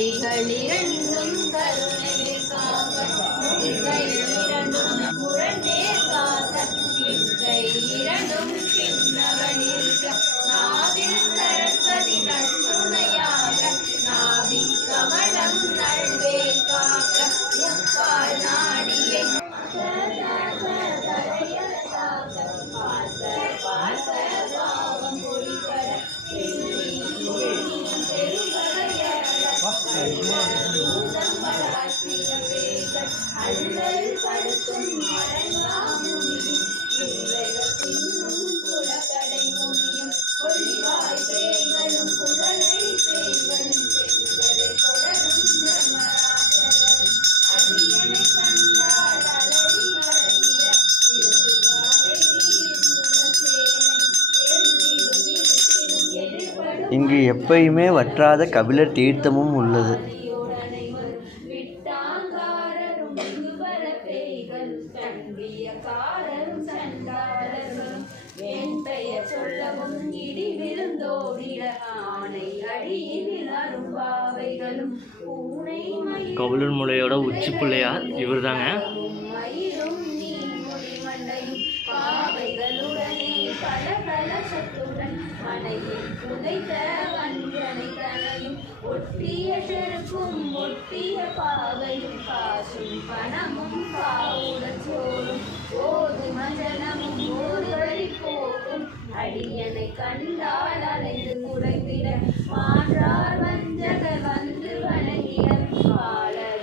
அவைகள் இரண்டு இங்கு எப்பயுமே வற்றாத கபிலர் தீர்த்தமும் உள்ளது. கபிலர் மலையோட உச்சி பிள்ளையார் இவர் தாங்க பல பல சத்து மலையில் புதைத்த வஞ்சனை தனையும் ஒட்டிய செருக்கும் ஒட்டிய பாவையும் காசும் பணமும் காவுடன் சோறும் ஓது மஜனமும் ஒரு வழி போக்கும் அடியனை கண்டால் அலைந்து குறைந்திட மாற்றார் வஞ்சகர் வந்து வணங்கிட பாலர்